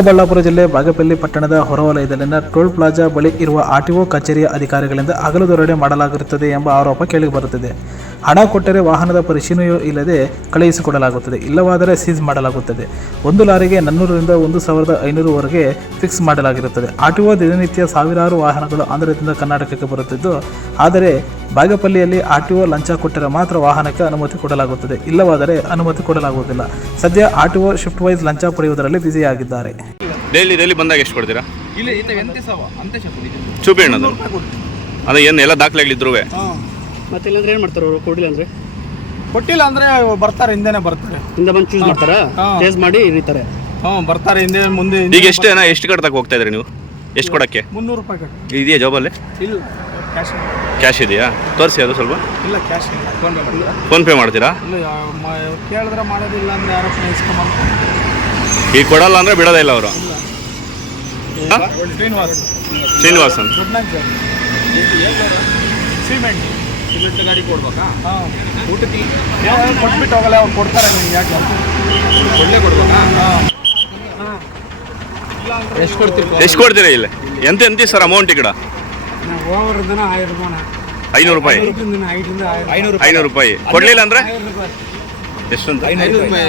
ಚಿಕ್ಕಬಳ್ಳಾಪುರ ಜಿಲ್ಲೆ ಬಾಗೇಪಲ್ಲಿ ಪಟ್ಟಣದ ಹೊರವಲಯದಲ್ಲಿನ toll plaza ಬಳಿ ಇರುವ ಆರ್ಟಿಒ ಕಚೇರಿಯ ಅಧಿಕಾರಿಗಳಿಂದ ಹಗಲು ದರೋಡೆ ಮಾಡಲಾಗಿರುತ್ತದೆ ಎಂಬ ಆರೋಪ ಕೇಳಿಬರುತ್ತಿದೆ. ಹಣ ಕೊಟ್ಟರೆ ವಾಹನದ ಪರಿಶೀಲನೆಯೂ ಇಲ್ಲದೆ ಕಳುಹಿಸಿಕೊಡಲಾಗುತ್ತದೆ, ಇಲ್ಲವಾದರೆ ಸೀಸ್ ಮಾಡಲಾಗುತ್ತದೆ. ಒಂದು ಲಾರಿಗೆ 400 ರಿಂದ 1,500 ವರೆಗೆ ಫಿಕ್ಸ್ ಮಾಡಲಾಗಿರುತ್ತದೆ. ಆರ್ಟಿಒ ದಿನನಿತ್ಯ ಸಾವಿರಾರು ವಾಹನಗಳು ಆಂಧ್ರದಿಂದ ಕರ್ನಾಟಕಕ್ಕೆ ಬರುತ್ತಿದ್ದು, ಆದರೆ ಬಾಗೇಪಲ್ಲಿಯಲ್ಲಿ ಆರ್ಟಿಒ ಲಂಚ ಕೊಟ್ಟರೆ ಮಾತ್ರ ವಾಹನಕ್ಕೆ ಅನುಮತಿ ಕೊಡಲಾಗುತ್ತದೆ, ಇಲ್ಲವಾದರೆ ಅನುಮತಿ ಕೊಡಲಾಗುವುದಿಲ್ಲ. ಸದ್ಯ ಆರ್ಟಿಒ ಶಿಫ್ಟ್ ವೈಸ್ ಲಂಚ ಪಡೆಯುವುದರಲ್ಲಿ ಬ್ಯುಸಿಯಾಗಿದ್ದಾರೆ. ಡೈಲಿ ಬಂದಾಗ ಎಷ್ಟು ಕೊಡ್ತೀರಾ? ಚೂಪಿ ಅಣ್ಣದು ಅದು ಏನು ಎಲ್ಲ ದಾಖಲೆಗಳಿದ್ರು ಮತ್ತೆ ಇಲ್ಲಾಂದ್ರೆ ಏನು ಮಾಡ್ತಾರೆ ಅವರು? ಕೊಟ್ಟಿಲ್ಲ ಅಂದ್ರೆ ಬರ್ತಾರೆ, ಹಿಂದೆನೆ ಬರ್ತಾರೆ, ಹಿಂದೆ ಬಂದು ಚೂಸ್ ಮಾಡ್ತಾರಾ? ಟೇಸ್ಟ್ ಮಾಡಿ ಇರಿತಾರೆ. ಬರ್ತಾರೆ ಹಿಂದೆ ಮುಂದೆ. ಈಗ ಎಷ್ಟು ಕಡೆ ತಕ್ಕ ಹೋಗ್ತಾ ಇದ್ರಿ ನೀವು? ಎಷ್ಟು ಕೊಡಕ್ಕೆ? 300 ರೂಪಾಯಿ ಕಟ್ಟಿ. ಇದೆಯಾ ಜಾಬಲ್ಲಿ? ಇಲ್ಲ, ಕ್ಯಾಶ್ ಇದೆಯಾ? ತೋರಿಸಿ ಅದು ಸ್ವಲ್ಪ. ಇಲ್ಲ, ಕ್ಯಾಶ್ ಇಲ್ಲ, ಫೋನ್ ಪೇ ಮಾಡ್ತೀರಾ? ಇಲ್ಲ, ಕೇಳಿದ್ರೆ ಮಾಡೋದಿಲ್ಲ ಅಂದ್ರೆ ಯಾರೋ ಇಸ್ಕೊಂಬಂದು ಈಗ ಕೊಡಲ್ಲ ಅಂದ್ರೆ ಬಿಡೋದೇ ಇಲ್ಲ ಅವರು. ಶ್ರೀನಿವಾಸನ್ ಸಿಮೆಂಟ್ ಗಾಡಿ ಕೊಡ್ಬೇಕಾ? ಊಟಕ್ಕೆ ಕೊಟ್ಬಿಟ್ಟು ಹೋಗಲ್ಲ, ಅವ್ರು ಕೊಡ್ತಾರೆ ನಿಮ್ಗೆ. ಯಾಕೆ ಒಳ್ಳೆ ಕೊಡ್ಬೇಕಾ? ಎಷ್ಟು ಕೊಡ್ತೀರಾ ಇಲ್ಲಿ? ಎಂತ ಸರ್ ಅಮೌಂಟ್ ಈ ಕಡೆ? 500 ರೂಪಾಯಿ. 500 ರೂಪಾಯಿ ಕೊಡ್ಲಿಲ್ಲ ಅಂದ್ರೆ ಎಷ್ಟು? 500 ರೂಪಾಯಿ.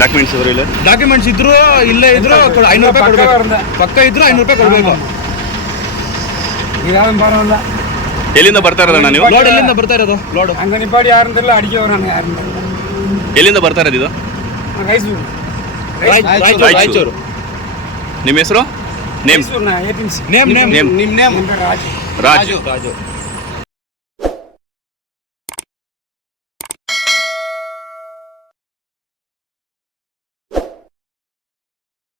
ಡಾಕ್ಯುಮೆಂಟ್ಸ್ ಇದ್ರು ಇಲ್ಲ? ಡಾಕ್ಯುಮೆಂಟ್ಸ್ ಇದ್ರು ಇಲ್ಲೇ ಇದ್ರು 500 ರೂಪಾಯಿ ಕೊಡ್ಬೇಕು. ಪಕ್ಕ ಇದ್ರು 500 ರೂಪಾಯಿ ಕೊಡ್ಬೇಕು. ಎಲ್ಲಿಂದ ಬರ್ತಾ ಇರೋದಣ್ಣ ನೀವು? ಲೋಡ್ ಎಲ್ಲಿಂದ ಬರ್ತಾ ಇರೋದು? ಲೋಡ್ ಅಂಗನವಾಡಿ ಯಾರಂದಿಲ್ಲ, ಅಡಿಗೆ ಎಲ್ಲಿಂದ ಬರ್ತಾ ಇರೋದು ಇದು? ರಾಯಚೂರು. ನಿಮ್ಮ ಹೆಸರು? ನೇಮ್ ರಾಜು.